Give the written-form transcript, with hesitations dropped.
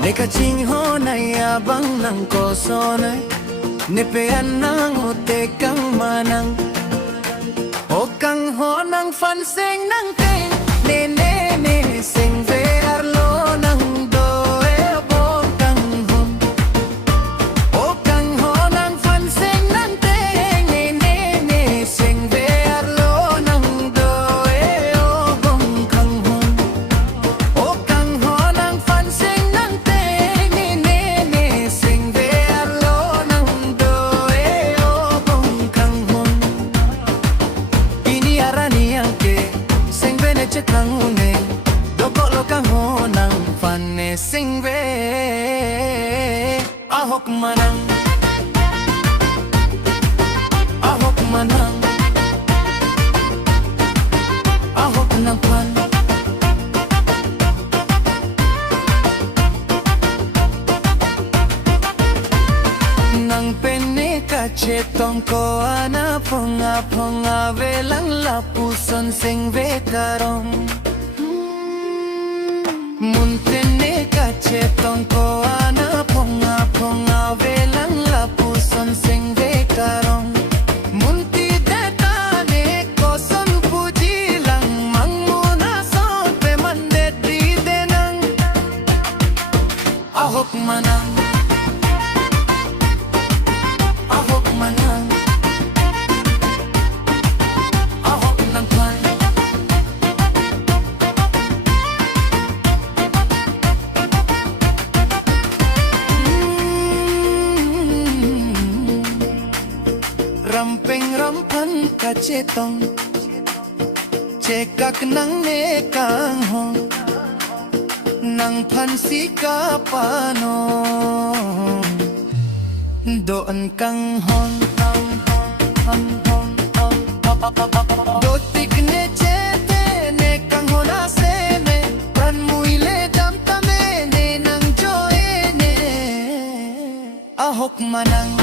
Nekaching ho na yabang ng kosonay, nipean ng utekang manang, o kang ho ng fanseng ng ting, ne sing ve arlo ng doe bong kang hon, o kang ho ng fanseng ng ting, ne sing ve arlo ng doe bong kang hon, o kang ho ng fanseng ng ting, ne sing ve arlo ng doe bong kang hon. Iniaraniang ke sing ve ne chekang uneng, doko lo kang ho ng fan ne sing ve ahok manang, ahok manang, ahok ng pan. Nang pene kachetong ko ana ponga velang lapuson sing ve karong. Muntene kachetong ko ana ponga velang lapuson sing ve karong. Munti detane ko son puji lang mang muna son pe mande di denang ahok manang, ahok manang, ahok ng pan. Ramping rampan kacetong, cekak nang nekang hong, nang pansi kapano, doon kang hon, dotik ne chete ne kang hona seme, pran muile dam tame ne nang joe ne ahok manang.